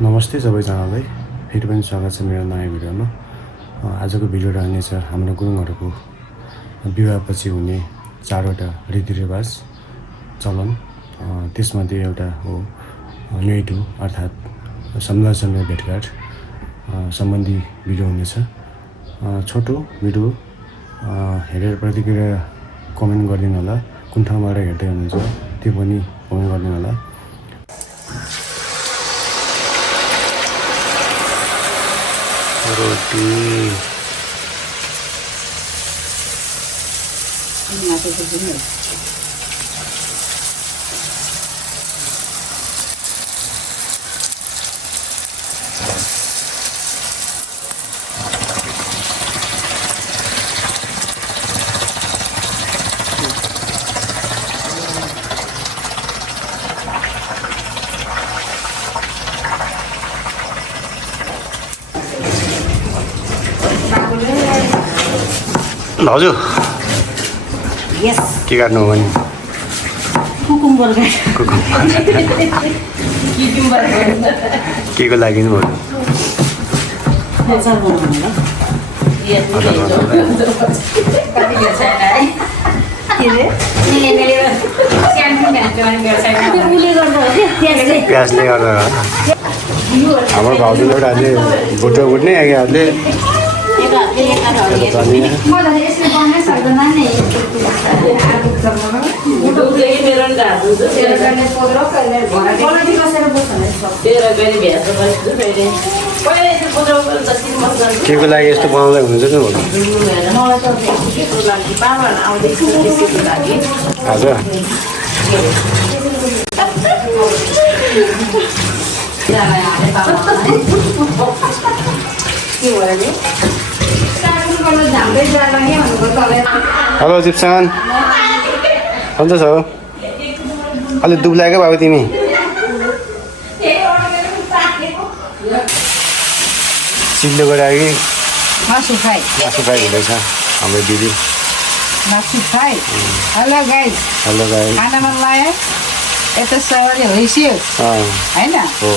नमस्ते सबैजनालाई फेरि पनि स्वागत छ मेरो नयाँ भिडियोमा। आजको भिडियो रहनेछ हाम्रो गुरुङहरूको विवाहपछि हुने 4वटा रीतिरिवाज चलन। त्यसमध्ये एउटा हो न्युइटो अर्थात् समझदारसँग भेटघाट सम्बन्धी भिडियो हुनेछ। छोटो भिडियो हेरेर प्रतिक्रिया कमेन्ट गरिदिनु होला। कुन ठाउँबाट हेर्दै हुनुहुन्छ त्यो पनि कमेन्ट गरिदिनु होला। रोटी हजुर यस के काट्नु हो भने कुकुम्बर के को लागि नि भयो प्याजले गर्दा हाम्रो भाउजूले एउटा अहिले भुटो भुट्ने अहिले के को लागि यस्तो बनाउँदै हुनुहुन्छ नि हजुर हेलो जिप्सान कस्तो छ अलि दुब्लाएको बाबु तिमी चिल्लोको लागि मासु फ्राई हुँदैछ हाम्रो दिदी मासु फ्राई। हेलो गाइस, हेलो गाई खाना मन लाग्यो यता सवारी होइस्यो हैन हो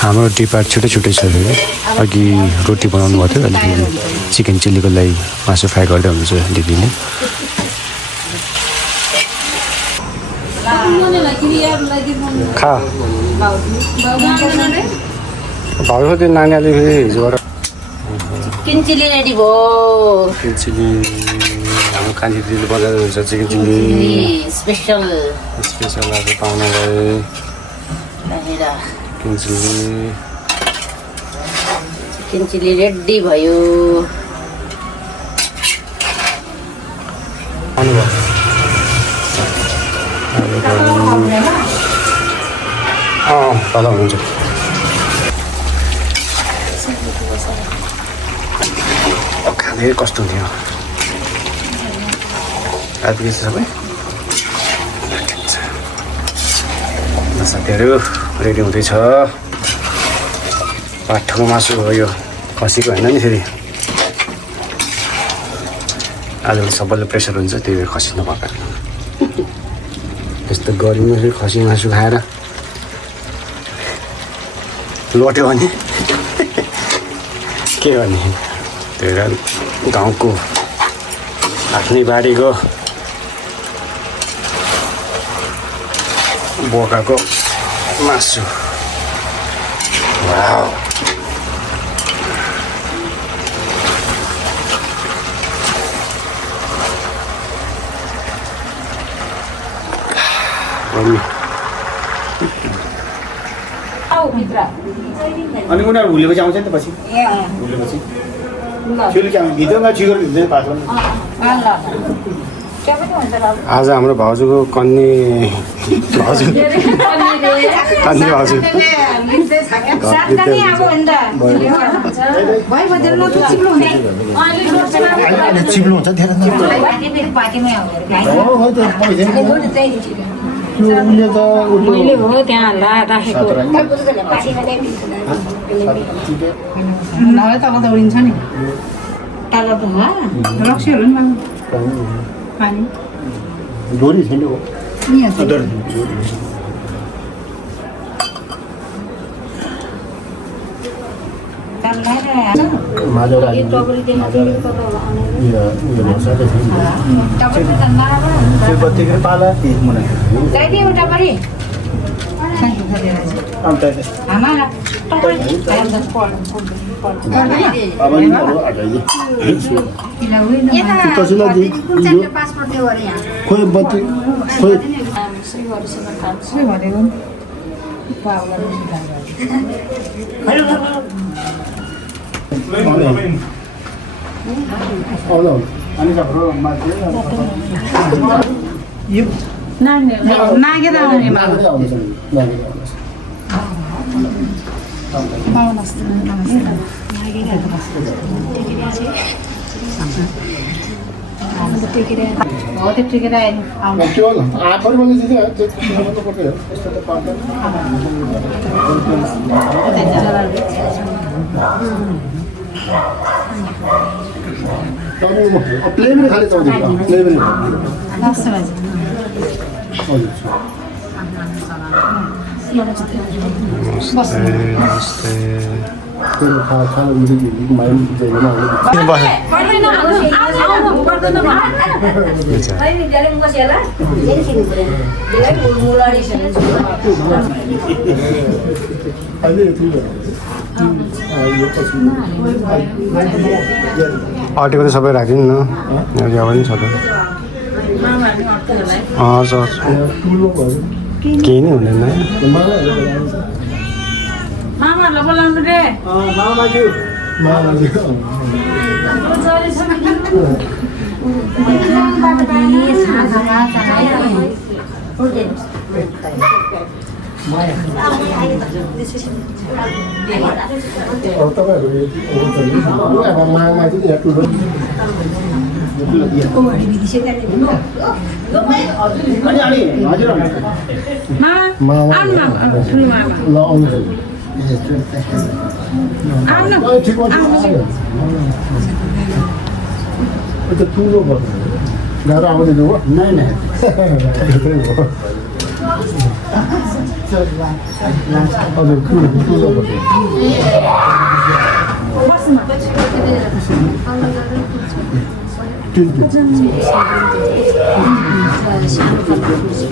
हाम्रो डिपार्ट छुट्टै छ फेरि अघि रोटी बनाउनु भएको थियो अलिकति चिकन चिल्लीको लागि मासु फ्राई गर्दै हुनुहुन्छ दिदीले। खा भाउजू त्यो नानी अलि फेरि हिजोबाट चिकन चिल्ली रेडी भयो। चिकन चिल्ली हाम्रो कान्छी दिदीले बनाएर हुन्छ चिकन चिल्ली स्पेशल आज पाहुनालाई चिकन चिल्ली रेडी भयो। तल हुन्छ खाँदै कस्तो हुने हो आइपुगेछ सबै साथीहरू रेडी हुँदैछ। पाठोको मासु हो यो खसीको होइन नि फेरि आजकल सबैले प्रेसर हुन्छ त्यही भएर खसी नपकाएर यस्तो गर्मीमा फेरि खसी मासु खाएर लट्यो भने के गर्ने त्यही भएर गाउँको आफ्नै बारीको बोकाको मासु वाउ अनि उनीहरू भुलेपछि आउँछ नि त पछि भुलेपछि आज हाम्रो भाउजूको कन्नी भाउजू चिप्लो हुन्छ धेरै मैले हो त्यहाँ राखेको तल दौडिन्छ नि तल रक्सीहरू नि पानी डोरी छैन हो यहाँ तिरपतिकै पाला मुना अन्त खोइ बत्ती खोइ नागेर आउने प्लेन खाली चलाउँछ प्लेन आँटेको त सबै राखिदिनु न यहाँ पनि छ त हजुर केही नै हुँदैन मामाहरूलाई बोलाउनु रे ठुलो भयो गाह्रो आउँदै हो नै नै हजुर ठुलो भयो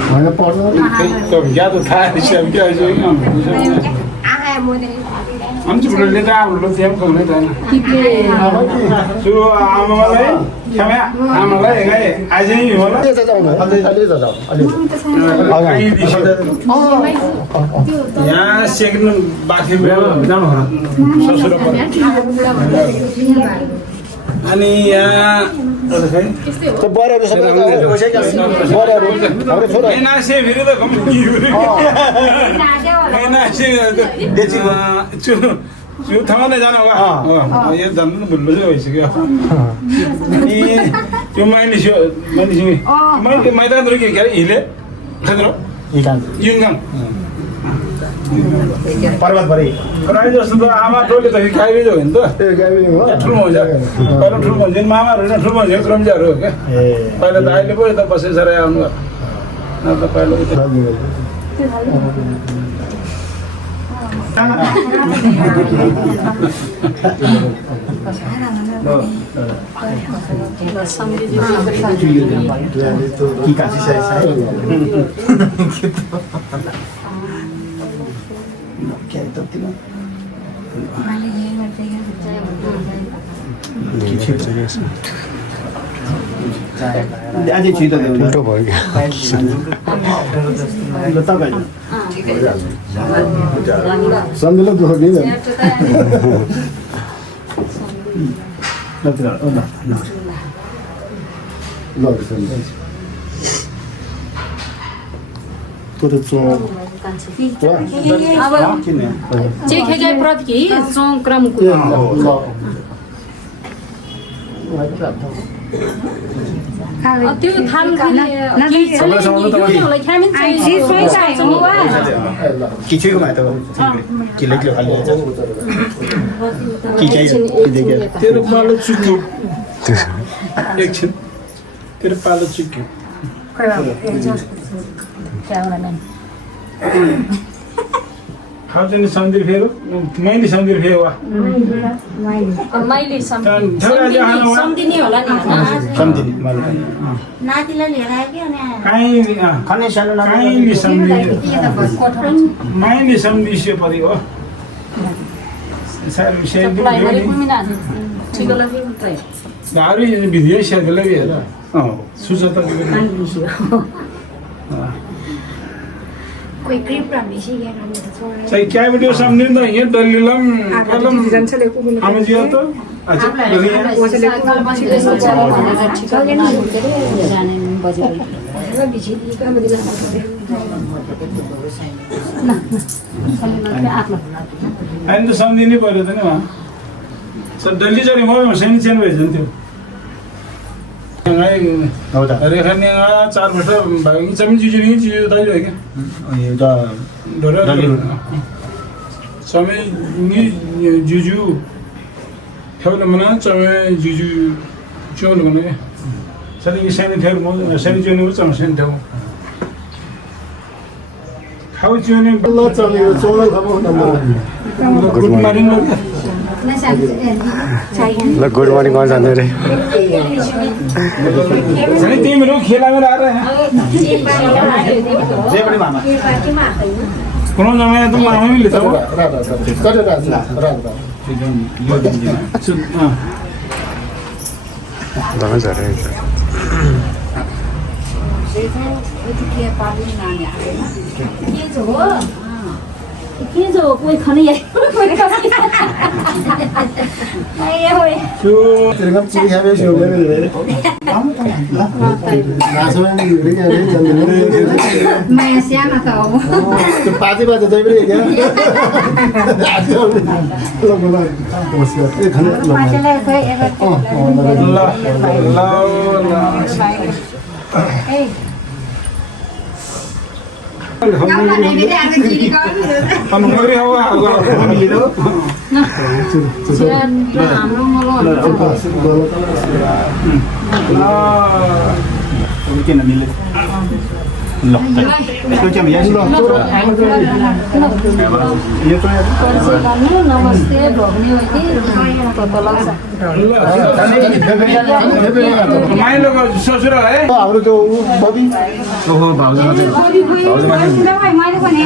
होइन पढ्नु ज्यादा थाहा अब क्या आमची बुडले तर आम्हाला तेम कमी था ना सो आम्हाला क्षमा आम्हाला काय आज ही होला यहाँ सेकंड बाकी जानु हो ससुर अनि यहाँ बरेहरू सबै बरेहरू हाम्रो छोरा हैन से फेरि त कम हैन से देची छु छु थाहा नै जानु हो यो जान्नु भुल्नु भइसक्यो अनि त्यो मानिस मैले मैदान रुके के हिले खतरो युङगाङ पर्वत भरि प्राय जस्तो त आमा टोले त खाइदियो भने त ठुलो हुन्छ पहिला ठुलो हुन्छ मामाहरू होइन ठुलो हुन्छ क्रमजाहरू हो क्या पहिला त अहिले पो यता बसेर सर आउनु न त पहिला अझै छिटो उल्टो भयो सन्देलो दुःख दिँदैन त्यो थाल किछुको मात्र किलो किलो खाली कि चाहियो तेरो पालो चुक्यो एकछिन तेरो पालो चुक्यो खाउचनी सन्दिर फेर मैले सन्दिर फेर वा मैले सम्झिने होला नि सम्झिने मैले नातिलाई लिएर आयो कि अनि काहीँ खाने सानो काहीँले सम्झिने माइले सम्झिसो परि हो साह्रो विषय गाह्रो विधि साथीलाई हेर सुचता कोही क्रिप राख्ने चाहिँ यहाँ चाहिँ क्या वीडियो सामने तो ये दलीलम कलम हमें जिया तो अच्छा दलील आइन तो समझी नहीं पा रहे थे ना वहाँ सर दलील जारी मौके में सेंड चेंज भेज देते अरे खाने का 4 वर्ष बाकी जमीन चीज़ नहीं चीज़ बताई जाएगी यो त समय नि जुजु ठेवलं म्हणा समय जुजु ठेवलं म्हणा सरी साने ठेव मग साने जेवण उचल साने ठेव खाऊ जेवण गुड मॉर्निंग ल गुड मर्निङ गर्न जाँदै रे साने तिम्रो खेलामा आएर जे पनि मामा कुनै जमाना त मामै लिन्छ हो दमै झरे के जो कोही खाने त्यो तिरगम चिनी खाबे शोले रे नासोन रे माया सानो त हो त्यो पाती बाजे चाहिँ पनि के ल ओसिया ए खाने पाटेलाई खोइ एबर ल ए अनुमति हो मिलो हाम्रो मलो किन मिले ल त्यो चाहिँ यहाँ यो त नमस्ते भग्ने हो कि पत्ता लाग्छ माइलो ससुरा है हाम्रो त्यो बबी ओहो भाउजूमा चाहिँ मैले भने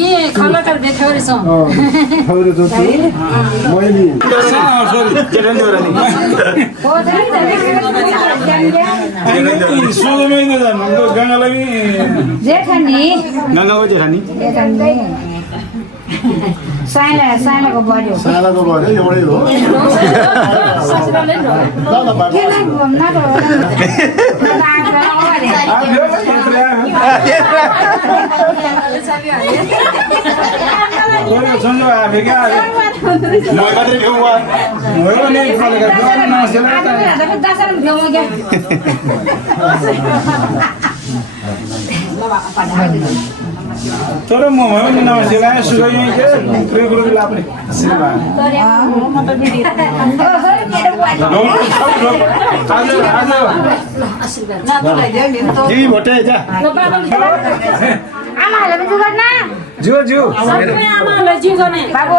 ये कलाकार देख्यो रहेछ सोधमै नजानु गङ्गालाई जेठानी गङ्गाको जेठानी साइलाको बढ्यो सालाको भयो एउटै हो ससुराले ल सँगै आफै क्या तर म भयो नि नमस्ते लाए सुगा यहीँ के प्रे गुरु लाप्ने जी भोटे जा आमाहरूले पनि जुगाड न जिउ जिउ सबै आमाहरूलाई जिउ गर्ने बाबु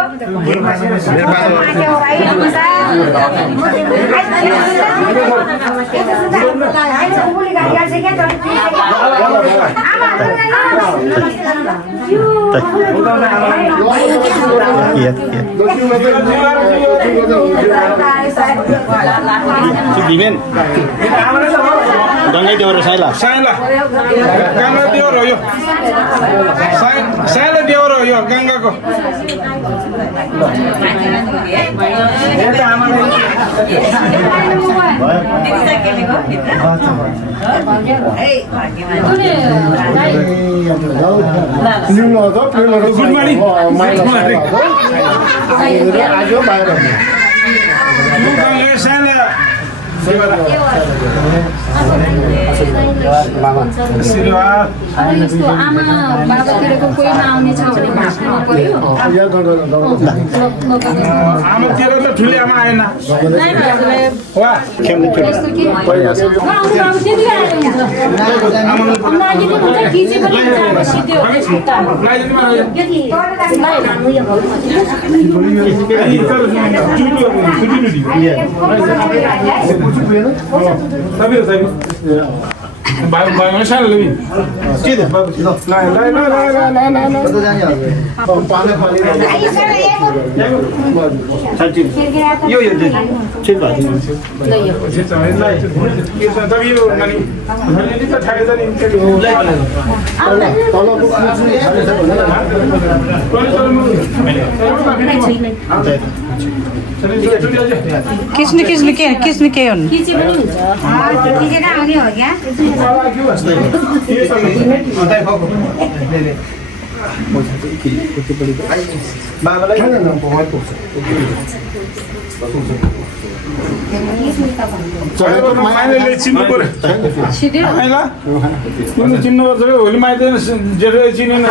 गङ्गै देवर साइला साइला गङ्गा देवर हो यो साइला देवर हो यो गङ्गाको गुड मर्निङ साइला आशीर्वाद अब यस्तो आमा बाबातिरको कोही नआउने छ भने भाग्नु पर्यो आमा तेरो त ठुली आमा आएन वा यस्तो के आउनु बाबु त्यति आएको हुन्छ नागिने हुन्छ खिचे पनि जानु सिधै हो किस्ने के हुन् खिचे पनि हुन्छ खिचेर आउने हो क्या चिन्नु पर्यो चिन्नु पर्छ भोलि माइती जेठो चिनेन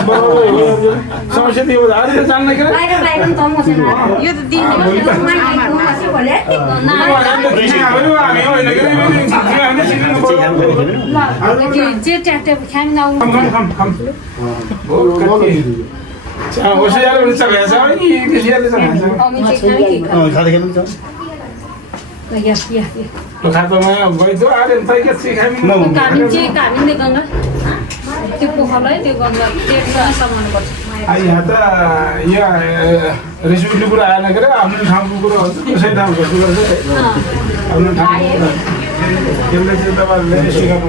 समस्या त्यो आज त जान्न के यो त दिने जे ट्याक्टर खान जाउँ त्यो पोखरलाई त्यो गङ्गा यहाँ त यहाँ रेसिपीको कुरा आएन के अरे आफ्नो ठाउँको कुरो हुन्छ त्यसै ठाउँको कुरा चाहिँ आफ्नो ठाउँको त्यसले चाहिँ तपाईँहरूले सिकाउनु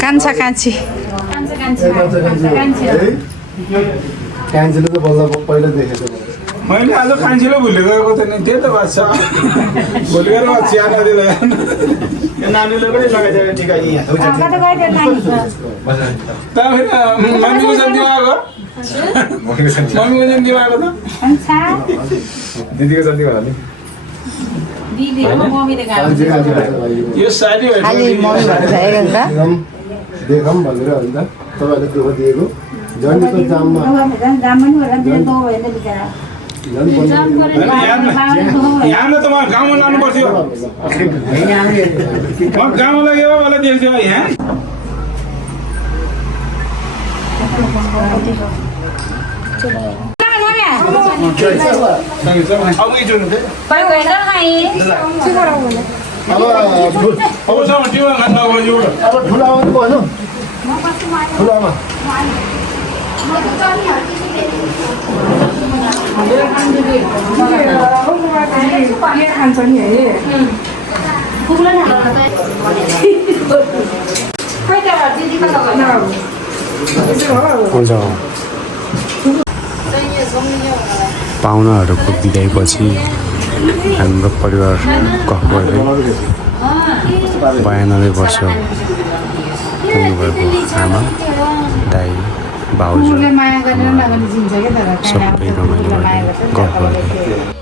कान्छा कान्छी कान्छीले त बल्ल पहिला देखेको मैले आज कान्छीलाई भुलि गएको त नि त्यही त बात छ भोलि गएर चिया नदिँदा नानीले पनि लगाइदिएर ठिक मम्मीको जन्ती आएको मम्मीको जन्ती आएको त दिदीको जन्ती होला नि यो साडी देखौँ भनेर अन्त तपाईँहरूले दुःख दिएको जन्तीको जाममा यहाँ त म गाउँमा लानु पर्थ्यो गाउँमा लगेको बेला देख्थ्यो यहाँ अब त्यो खानु अब ठुलो आमा भन्नु ठुलो आमा खान्छ नि है हुन्छ पाहुनाहरूको बिदाईपछि हाम्रो परिवार गफहरूले 92 वर्ष पुग्नुभएको आमा दाइ भाउजू सबै रमाइलो गफ गर्दै